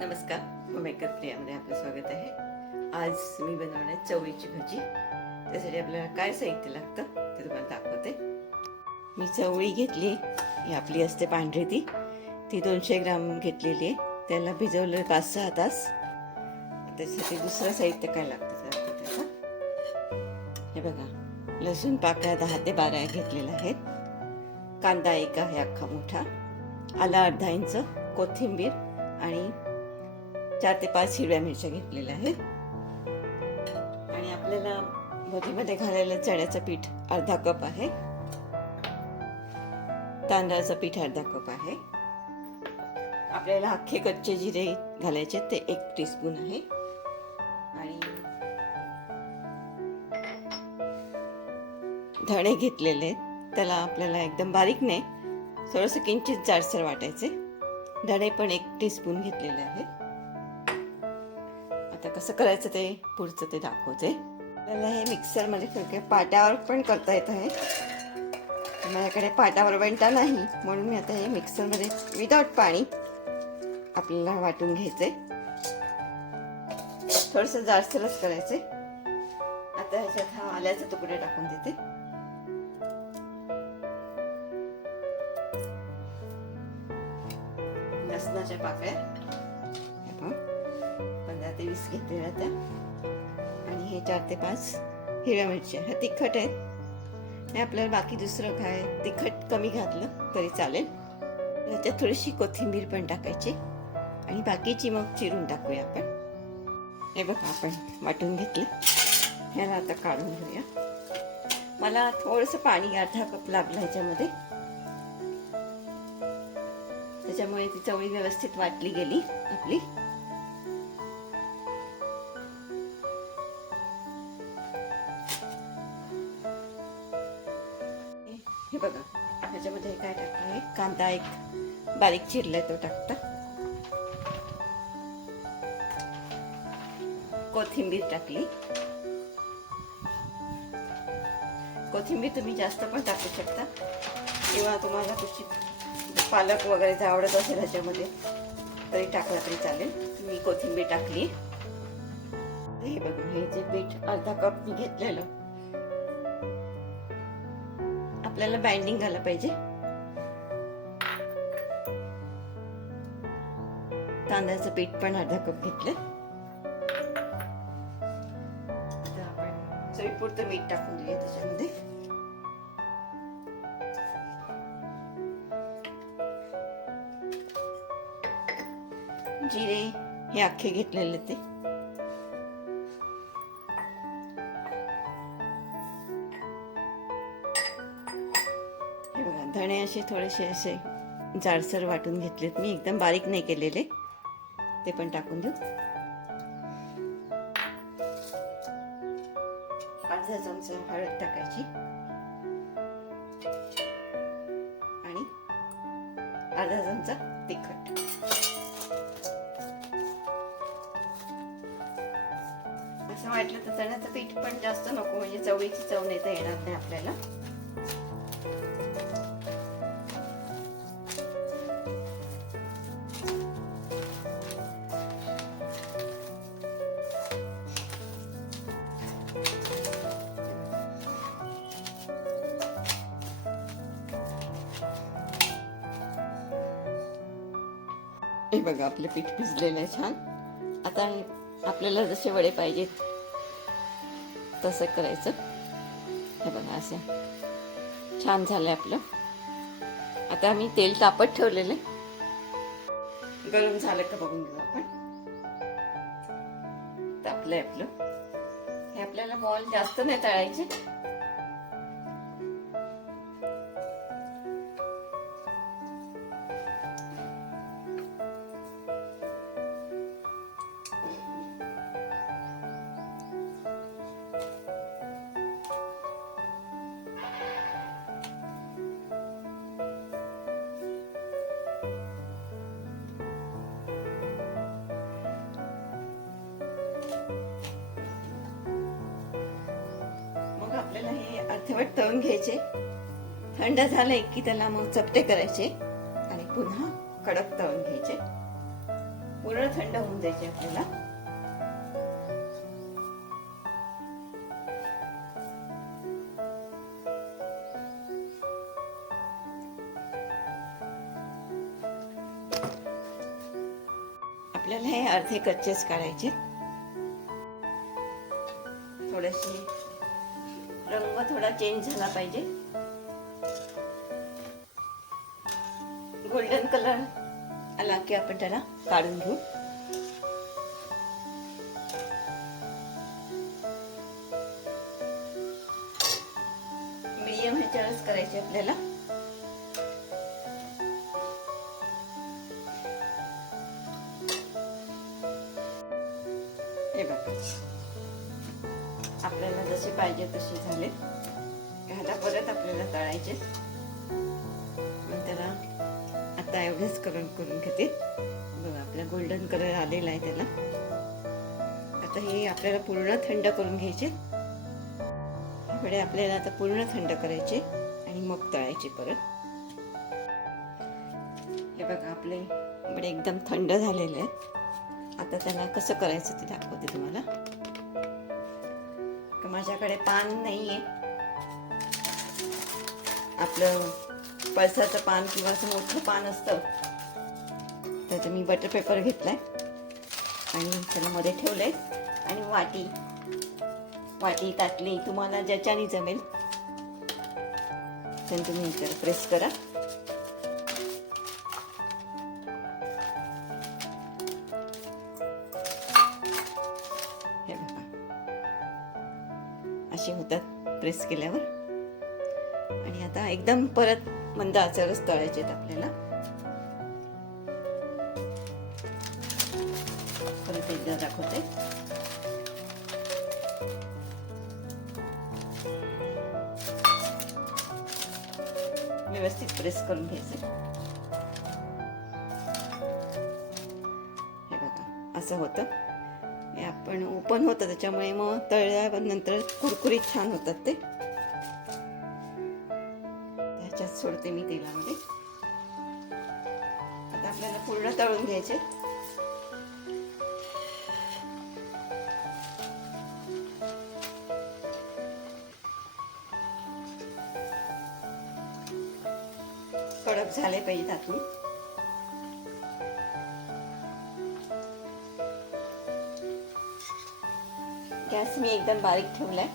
नमस्कार, होममेकर प्रियामध्ये आपलं स्वागत आहे. आज मी बनवणार आहे चवळीची भजी. त्यासाठी आपल्याला काय साहित्य लागतं ते तुम्हाला दाखवते. मी चवळी घेतली, ही आपली असते पांढरी ती 200 ग्राम घेतलेली आहे. त्याला भिजवलं 5-6 तास. त्यासाठी दुसरं साहित्य काय लागतं त्याचं, हे बघा, लसूण पाकळ्या 10 ते 12 घेतलेल्या आहेत. कांदा 1 आहे अख्खा मोठा, आला अर्धा इंच, कोथिंबीर आणि 4 ते 5 हिरव्या मिरच्या घेतलेल्या आहेत. आणि आपल्याला भजीमध्ये घालायला चण्याचं पीठ अर्धा कप आहे, तांदळाचं पीठ अर्धा कप आहे. आपल्याला अख्खे कच्चे जिरे घालायचे, ते 1 टीस्पून आहे. आणि धणे घेतलेले, त्याला आपल्याला एकदम बारीक नाही, थोडंसं किंचित जाडसर वाटायचे. धणे पण 1 टीस्पून घेतलेले आहेत. आता कसं करायचं ते पुढचं ते दाखवते. आपल्याला हे मिक्सरमध्ये फिरके पाट्यावर पण करता येत आहे. माझ्याकडे पाट्यावर वेंटा नाही, म्हणून मी आता हे मिक्सरमध्ये विदाउट पाणी आपल्याला वाटून घ्यायचंय. थोडंसं जाडसरच करायचंय. आता ह्याच्यात हा आल्याचे तुकडे टाकून देते. लसणाच्या पाकळ्या 15 ते 20 घेतलेल्या त्या. आणि हे 4 ते 5 हिरव्या मिरच्या. ह्या तिखट आहेत. हे आपल्याला बाकी दुसरं काय तिखट कमी घातलं तरी चालेल. त्याच्यात थोडीशी कोथिंबीर पण टाकायची आणि बाकीची मग चिरून टाकूया आपण. हे बघा, आपण वाटून घेतलं. ह्याला आता काढून घेऊया. मला थोडंसं पाणी अर्धा कप लागलं ह्याच्यामध्ये, त्याच्यामुळे ती चवळी व्यवस्थित वाटली गेली आपली. हे बघा, ह्याच्यामध्ये काय टाकलंय, कांदा 1 बारीक चिरलाय तो टाकता, कोथिंबीर टाकली. कोथिंबीर तुम्ही जास्त पण टाकू शकता, किंवा तुम्हाला कुठची पालक वगैरे आवडत असेल ह्याच्यामध्ये तरी टाकला तरी चालेल. मी कोथिंबीर टाकली. हे बघा, हे जे पीठ अर्धा कप मी घेतलेलं, आपल्याला बाइंडिंग झालं पाहिजे. तांदळाचं पीठ पण अर्धा कप घेतलं. आता आपण चवीपुरतं मीठ टाकून देऊया त्याच्यामध्ये. जिरे हे अख्खे घेतलेले ते. हे बघा, धणे असे थोडेसे असे जाडसर वाटून घेतलेत मी, एकदम बारीक नाही केलेले. ते पण टाकून देऊ. अर्धा चमचा हळद टाकायची आणि अर्धा चमचा तिखट. असं वाटलं तर चण्याचं पीठ पण जास्त नको, म्हणजे चवळीची चव नेता येणार नाही आपल्याला. हे बघा, आपलं पीठ भिजलेलं आहे छान. आता आपल्याला जसे वडे पाहिजेत तसं करायचं. हे बघा, असं छान झालंय आपलं. आता मी तेल तापत ठेवलेलं आहे, गरम झालं का बघून घेऊ आपण. तापलंय आपलं. हे आपल्याला बॉल जास्त नाही तळायचे. आपल्याला हे अर्धवट तळून घ्यायचे. थंड झाले की त्याला मग चपटे करायचे आणि पुन्हा कडक तळून घ्यायचे. पूर्ण थंड होऊन द्यायचे आपल्याला. आपल्याला हे अर्धे कच्चेच काढायचे. थोडेसे रंग थोडा चेंज झाला पाहिजे. गोल्डन कलर आला की आपण त्याला काढून घेऊ. मीडियम ह्याच्यावरच करायचे आपल्याला. हे बघा आपल्याला जसे पाहिजे तसे झाले. ह्याला परत आपल्याला तळायचे. त्याला आता एवढंच करून घेते. बघा आपला गोल्डन कलर आलेला आहे त्याला. आता हे आपल्याला पूर्ण थंड करून घ्यायचे. इकडे आपल्याला आता पूर्ण थंड करायचे आणि मग तळायचे परत. हे बघा आपले इकडे एकदम थंड झालेले आहे. आता त्याला कसं करायचं ते दाखवते तुम्हाला. माझ्याकडे पान नाहीये. आपलं पळसाचं पान किंवा असं मोठं पान असतं त्याचं मी बटर पेपर घेतलाय आणि त्याला मध्ये ठेवलंय. आणि वाटी ताटली तुम्हाला ज्याच्याने जमेल त्याने तुम्ही त्याला प्रेस करा. हे बघा असे होतात प्रेस केल्यावर. आणि आता एकदम परत मंद आचेवरच तळायचे आहेत आपल्याला. परत एकदा दाखवते. व्यवस्थित प्रेस करून घ्यायचं. हे बघा असं होतं. हे आपण ओपन होतं त्याच्यामुळे मग तळल्यानंतर कुरकुरीत छान होतात ते. ह्याच्यात सोडते मी तेलामध्ये. आता आपल्याला पूर्ण तळून घ्यायचे. कडक झाले पाहिजे आतून. गॅस मी एकदम बारीक ठेवलाय.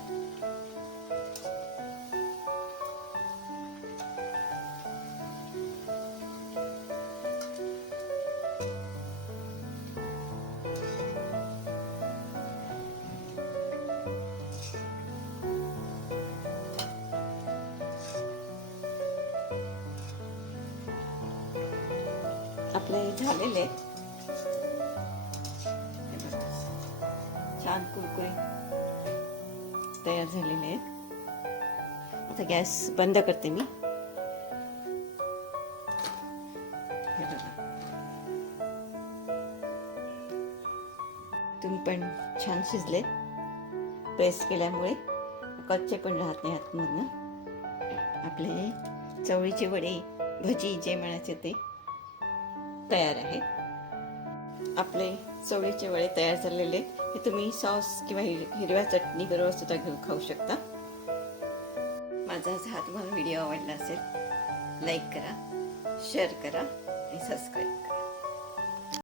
आपले झालेले छान कुरकुरीत तयार झालेले आहेत. आता गॅस बंद करते मी. तुम्ही पण छान शिजले. प्रेस केल्यामुळे कच्चे पण राहत नाही आतमधनं. आपले चवळीचे वडे भजी जे म्हणायचे ते तयार आहे. आपले चवळीचे वडे तयार झालेले. हे तुम्ही सॉस किंवा हिरव्या चटणी बरोबर सुद्धा घेऊन खाऊ शकता. माझा हा तुम्हाला व्हिडिओ आवडला असेल लाईक करा, शेअर करा आणि सबस्क्राईब करा.